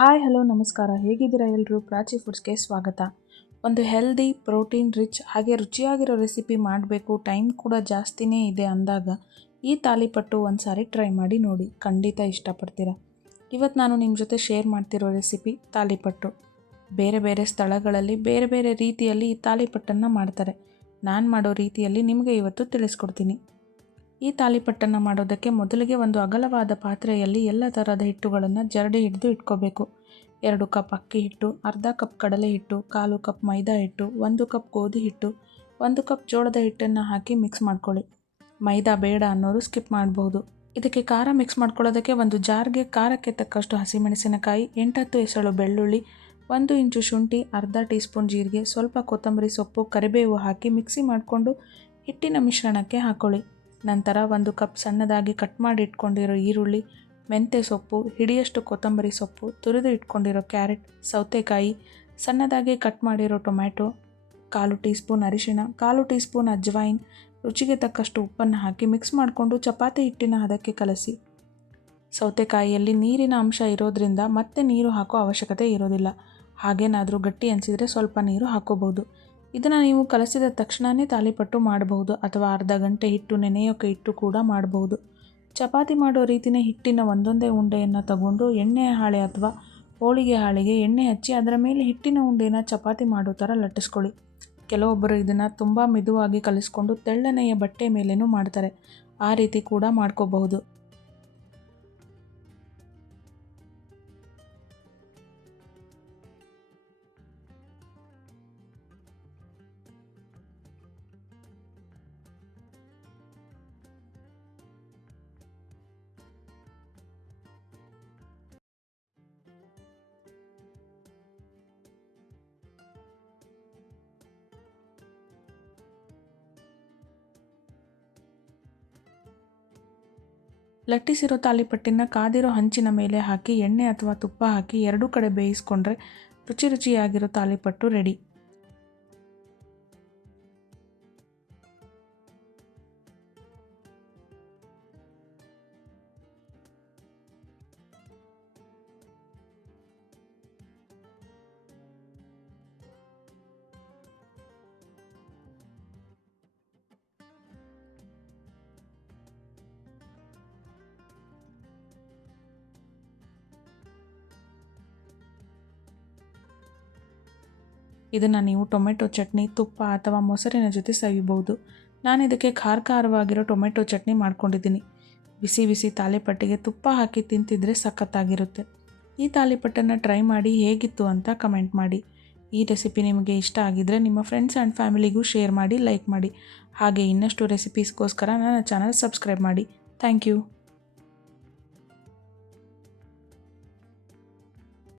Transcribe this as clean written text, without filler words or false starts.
Hi hello ನಮಸ್ಕಾರ. ಹೇಗಿದ್ದೀರಾ ಎಲ್ಲರೂ? ಪ್ರಾಚಿ ಫುಡ್ಸ್ಗೆ ಸ್ವಾಗತ. ಒಂದು ಹೆಲ್ದಿ, ಪ್ರೋಟೀನ್ ರಿಚ್ ಹಾಗೆ ರುಚಿಯಾಗಿರೋ ರೆಸಿಪಿ ಮಾಡಬೇಕು, ಟೈಮ್ ಕೂಡ ಜಾಸ್ತಿನೇ ಇದೆ ಅಂದಾಗ ಈ ತಾಲಿಪಟ್ಟು ಒಂದು ಸಾರಿ ಟ್ರೈ ಮಾಡಿ ನೋಡಿ, ಖಂಡಿತ ಇಷ್ಟಪಡ್ತೀರಾ. ಇವತ್ತು ನಾನು ನಿಮ್ಮ ಜೊತೆ ಶೇರ್ ಮಾಡ್ತಿರೋ ರೆಸಿಪಿ ತಾಲಿಪಟ್ಟು. ಬೇರೆ ಬೇರೆ ಸ್ಥಳಗಳಲ್ಲಿ ಬೇರೆ ಬೇರೆ ರೀತಿಯಲ್ಲಿ ಈ ತಾಲಿಪಟ್ಟನ್ನು ಮಾಡ್ತಾರೆ. ನಾನು ಮಾಡೋ ರೀತಿಯಲ್ಲಿ ನಿಮಗೆ ಇವತ್ತು ತಿಳಿಸ್ಕೊಡ್ತೀನಿ. ಈ ತಾಲಿಪಟ್ಟನ್ನು ಮಾಡೋದಕ್ಕೆ ಮೊದಲಿಗೆ ಒಂದು ಅಗಲವಾದ ಪಾತ್ರೆಯಲ್ಲಿ ಎಲ್ಲ ಥರದ ಹಿಟ್ಟುಗಳನ್ನು ಜರಡಿ ಹಿಡಿದು ಇಟ್ಕೋಬೇಕು. 2 ಕಪ್ ಅಕ್ಕಿ ಹಿಟ್ಟು, ಅರ್ಧ ಕಪ್ ಕಡಲೆ ಹಿಟ್ಟು, 1/4 ಕಪ್ ಮೈದಾ ಹಿಟ್ಟು, 1 ಕಪ್ ಗೋಧಿ ಹಿಟ್ಟು, 1 ಕಪ್ ಜೋಳದ ಹಿಟ್ಟನ್ನು ಹಾಕಿ ಮಿಕ್ಸ್ ಮಾಡ್ಕೊಳ್ಳಿ. ಮೈದಾ ಬೇಡ ಅನ್ನೋರು ಸ್ಕಿಪ್ ಮಾಡಬಹುದು. ಇದಕ್ಕೆ ಖಾರ ಮಿಕ್ಸ್ ಮಾಡ್ಕೊಳ್ಳೋದಕ್ಕೆ ಒಂದು ಜಾರ್ಗೆ ಖಾರಕ್ಕೆ ತಕ್ಕಷ್ಟು ಹಸಿಮೆಣಸಿನಕಾಯಿ, 8-10 ಎಸಳು ಬೆಳ್ಳುಳ್ಳಿ, 1 ಇಂಚು ಶುಂಠಿ, ಅರ್ಧ ಟೀ ಸ್ಪೂನ್ ಜೀರಿಗೆ, ಸ್ವಲ್ಪ ಕೊತ್ತಂಬರಿ ಸೊಪ್ಪು, ಕರಿಬೇವು ಹಾಕಿ ಮಿಕ್ಸಿ ಮಾಡಿಕೊಂಡು ಹಿಟ್ಟಿನ ಮಿಶ್ರಣಕ್ಕೆ ಹಾಕೊಳ್ಳಿ. ನಂತರ 1 ಕಪ್ ಸಣ್ಣದಾಗಿ ಕಟ್ ಮಾಡಿ ಇಟ್ಕೊಂಡಿರೋ ಈರುಳ್ಳಿ, ಮೆಂತ್ಯ ಸೊಪ್ಪು, ಹಿಡಿಯಷ್ಟು ಕೊತ್ತಂಬರಿ ಸೊಪ್ಪು, ತುರಿದು ಇಟ್ಕೊಂಡಿರೋ ಕ್ಯಾರೆಟ್, ಸೌತೆಕಾಯಿ, ಸಣ್ಣದಾಗಿ ಕಟ್ ಮಾಡಿರೋ ಟೊಮ್ಯಾಟೊ, 1/4 ಟೀ ಸ್ಪೂನ್ ಅರಿಶಿಣ, 1/4 ಟೀ ಸ್ಪೂನ್ ಅಜ್ವೈನ್, ರುಚಿಗೆ ತಕ್ಕಷ್ಟು ಉಪ್ಪನ್ನು ಹಾಕಿ ಮಿಕ್ಸ್ ಮಾಡಿಕೊಂಡು ಚಪಾತಿ ಹಿಟ್ಟಿನ ಹದಕ್ಕೆ ಕಲಸಿ. ಸೌತೆಕಾಯಿಯಲ್ಲಿ ನೀರಿನ ಅಂಶ ಇರೋದ್ರಿಂದ ಮತ್ತೆ ನೀರು ಹಾಕೋ ಅವಶ್ಯಕತೆ ಇರೋದಿಲ್ಲ. ಹಾಗೇನಾದರೂ ಗಟ್ಟಿ ಅನಿಸಿದರೆ ಸ್ವಲ್ಪ ನೀರು ಹಾಕೋಬಹುದು. ಇದನ್ನು ನೀವು ಕಲಸಿದ ತಕ್ಷಣವೇ ತಾಲಿಪಟ್ಟು ಮಾಡಬಹುದು ಅಥವಾ ಅರ್ಧ ಗಂಟೆ ಹಿಟ್ಟು ನೆನೆಯೋಕೆ ಇಟ್ಟು ಕೂಡ ಮಾಡಬಹುದು. ಚಪಾತಿ ಮಾಡೋ ರೀತಿಯೇ ಹಿಟ್ಟಿನ ಒಂದೊಂದೇ ಉಂಡೆಯನ್ನು ತಗೊಂಡು ಎಣ್ಣೆಯ ಹಾಳೆ ಅಥವಾ ಹೋಳಿಗೆ ಹಾಳೆಗೆ ಎಣ್ಣೆ ಹಚ್ಚಿ ಅದರ ಮೇಲೆ ಹಿಟ್ಟಿನ ಉಂಡೆನ ಚಪಾತಿ ಮಾಡೋ ಥರ ಲಟ್ಟಿಸ್ಕೊಳ್ಳಿ. ಕೆಲವೊಬ್ಬರು ಇದನ್ನು ತುಂಬ ಮೆದುವಾಗಿ ಕಲಿಸ್ಕೊಂಡು ತೆಳ್ಳನೆಯ ಬಟ್ಟೆ ಮೇಲೇನೂ ಮಾಡ್ತಾರೆ. ಆ ರೀತಿ ಕೂಡ ಮಾಡ್ಕೋಬಹುದು. ಲಟ್ಟಿಸಿರೋ ತಾಲಿಪಟ್ಟಿನ ಕಾದಿರೋ ಹಂಚಿನ ಮೇಲೆ ಹಾಕಿ ಎಣ್ಣೆ ಅಥವಾ ತುಪ್ಪ ಹಾಕಿ 2 ಕಡೆ ಬೇಯಿಸ್ಕೊಂಡ್ರೆ ರುಚಿಯಾಗಿರೋ ತಾಲಿಪಟ್ಟು ರೆಡಿ. ಇದನ್ನು ನೀವು ಟೊಮೆಟೊ ಚಟ್ನಿ, ತುಪ್ಪ ಅಥವಾ ಮೊಸರಿನ ಜೊತೆ ಸವಿಬಹುದು. ನಾನು ಇದಕ್ಕೆ ಖಾರವಾಗಿರೋ ಟೊಮೆಟೊ ಚಟ್ನಿ ಮಾಡ್ಕೊಂಡಿದ್ದೀನಿ. ಬಿಸಿ ಬಿಸಿ ತಾಲಿಪಟ್ಟಿಗೆ ತುಪ್ಪ ಹಾಕಿ ತಿಂತಿದ್ರೆ ಸಖತ್ತಾಗಿರುತ್ತೆ. ಈ ತಾಲಿಪಟ್ಟನ್ನು ಟ್ರೈ ಮಾಡಿ ಹೇಗಿತ್ತು ಅಂತ ಕಮೆಂಟ್ ಮಾಡಿ. ಈ ರೆಸಿಪಿ ನಿಮಗೆ ಇಷ್ಟ ಆಗಿದ್ದರೆ ನಿಮ್ಮ ಫ್ರೆಂಡ್ಸ್ ಆ್ಯಂಡ್ ಫ್ಯಾಮಿಲಿಗೂ ಶೇರ್ ಮಾಡಿ, ಲೈಕ್ ಮಾಡಿ. ಹಾಗೆ ಇನ್ನಷ್ಟು ರೆಸಿಪೀಸ್ಗೋಸ್ಕರ ನನ್ನ ಚಾನಲ್ ಸಬ್ಸ್ಕ್ರೈಬ್ ಮಾಡಿ. Thank you.